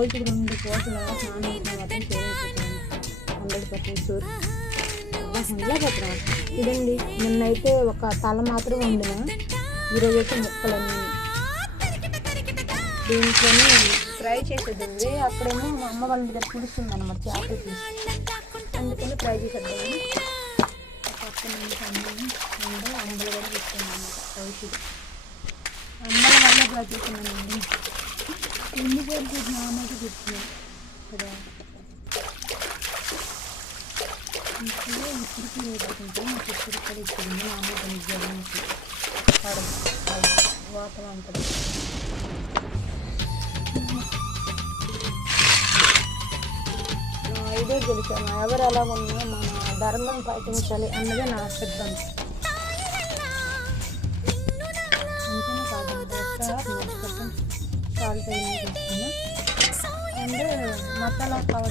రోజుకి 2 పూటల స్నానం చేసిన మాత్రం చేయలేకపోతున్నాను. 100% షూర్. ఉండలేకపోతున్నాను. ఇదండి నిన్నైతే ఒక తల మాత్రం వండిన, ఈరోజైతే ముక్కలన్నీ. దీంట్లోనే ఫ్రై చేసేది ఉంది. అక్కడేమో మా అమ్మ వాళ్ళ దగ్గర పులుస్తుంది అనమాట, చేపల పులుసు, అందుకని ఫ్రై చేసేద్దామని పక్కన నుంచి అన్నీ అంబలు కూడా తీసుకున్నాను అనమాట. కౌశిక్ అంబల వల్ల ఇలా తీసుకున్నానండి. ఎన్ని పేరు నామైతే తీసుకున్నాను కదా. ఇప్పుడు ఇప్పటికీ లేకుంటే నాకు ఇప్పుడు ఇక్కడ ఇచ్చింది నామైతే నిజానికి పడదు వాతలు ఉంటుంది. ఇదే గెలిచాను. ఎవరు ఎలా ఉన్నా మన ధర్మం పాటించాలి అన్నదే నా సిద్ధాంతం. అందుకనే కాదు సాల్ట్ వేసుకున్నా అండ్ మసాలా పౌడర్